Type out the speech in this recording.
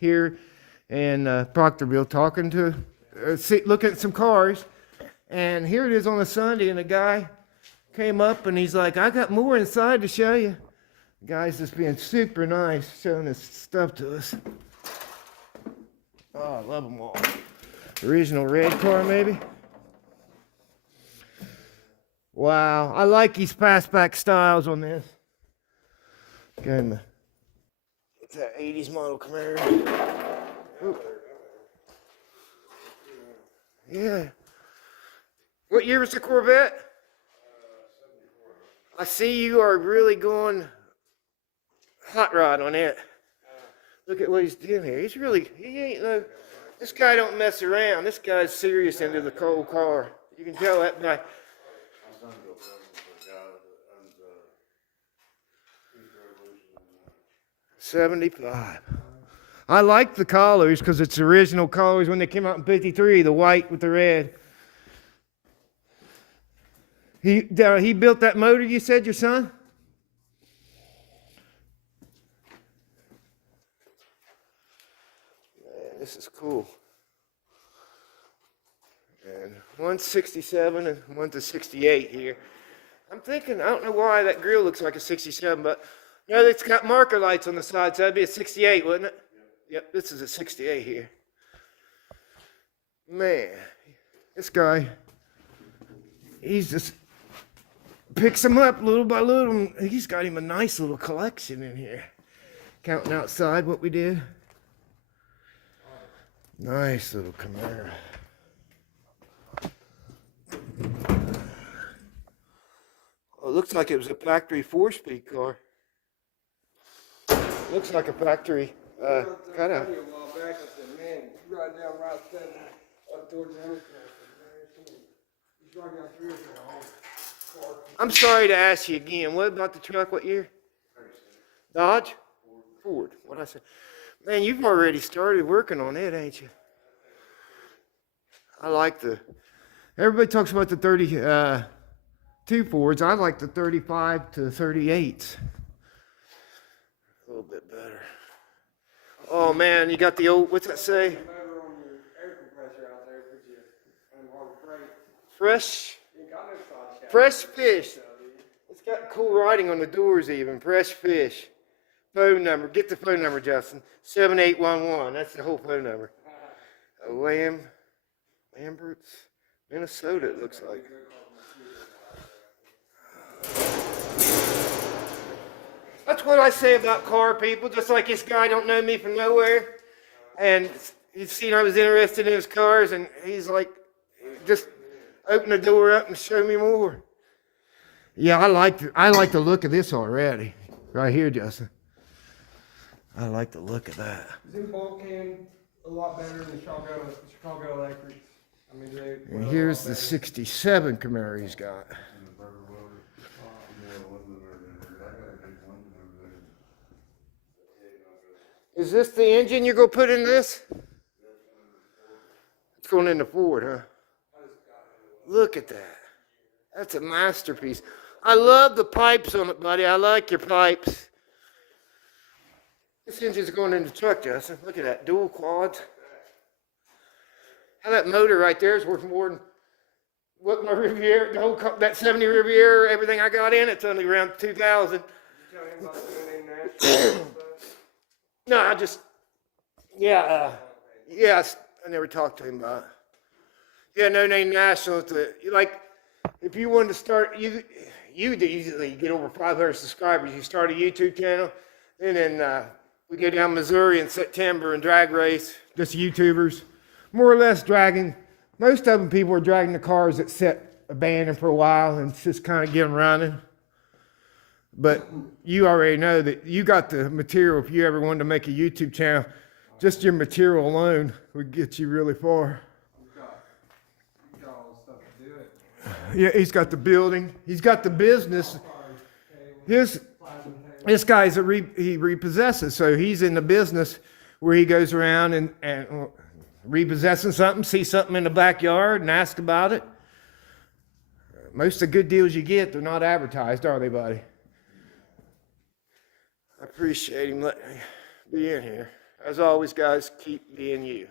here in Proctorville talking to, looking at some cars. And here it is on a Sunday, and a guy came up and he's like, I got more inside to show you. The guy's just being super nice, showing his stuff to us. Oh, I love them all. Original red car, maybe. Wow, I like these fastback styles on this. Again, it's that 80s model Camaro. Ooh. Yeah. What year was the Corvette? I see you are really going hot rod on it. Look at what he's doing here. He ain't no, this guy don't mess around. This guy's serious into the cold car. You can tell that by. 75. I like the collars because it's original colors when they came out in 53, the white with the red. He built that motor, you said, your son? Man, this is cool. And one's 67 and one's a 68 here. I'm thinking, I don't know why that grill looks like a 67, but no, it's got marker lights on the side, so that'd be a 68, wouldn't it? Yep, this is a 68 here. Man, this guy, he's just picks them up little by little. He's got him a nice little collection in here. Counting outside what we did. Nice little Camaro. Oh, it looks like it was a factory 4-speed car. Looks like a factory kind of. I'm sorry to ask you again. What about the truck? What year? Dodge? Ford. What'd I say? Man, you've already started working on it, ain't you? I like everybody talks about the 32 Fords. I like the 35 to 38s. A little bit better. Oh man, you got the old, what's that say? Fresh fish. It's got cool writing on the doors even. Fresh fish. Phone number. Get the phone number, Justin. 7811. That's the whole phone number. Lambert's, Minnesota, it looks like. That's what I say about car people. Just like this guy don't know me from nowhere. And he's seen I was interested in his cars, and he's like, just open the door up and show me more. Yeah, I like the look of this already. Right here, Justin. I like the look of that. Is it bulk can a lot better than Chicago Electric? I mean, and here's the 67 Camaro he's got. Is this the engine you're going to put in this? It's going in the Ford, huh? Look at that. That's a masterpiece. I love the pipes on it, buddy. I like your pipes. This engine's going in the truck, Justin. Look at that. Dual quads. How that motor right there is worth more than what my Riviera, the whole that 70 Riviera, everything I got in, it's only around 2,000. No, I never talked to him about it. Yeah, No Name National. Like, if you wanted to start, you'd easily get over 500 subscribers. You start a YouTube channel, and then we go down Missouri in September and drag race, just YouTubers, more or less dragging. Most of them people are dragging the cars that sit abandoned for a while and just kind of get them running. But you already know that you got the material. If you ever wanted to make a YouTube channel, just your material alone would get you really far. You got all the stuff to do it. Yeah, he's got the building. He's got the business. This guy's he repossesses, so he's in the business where he goes around and repossessing something, see something in the backyard and ask about it. Most of the good deals you get, they're not advertised, are they, buddy? I appreciate him letting me be in here. as always, guys, keep being you.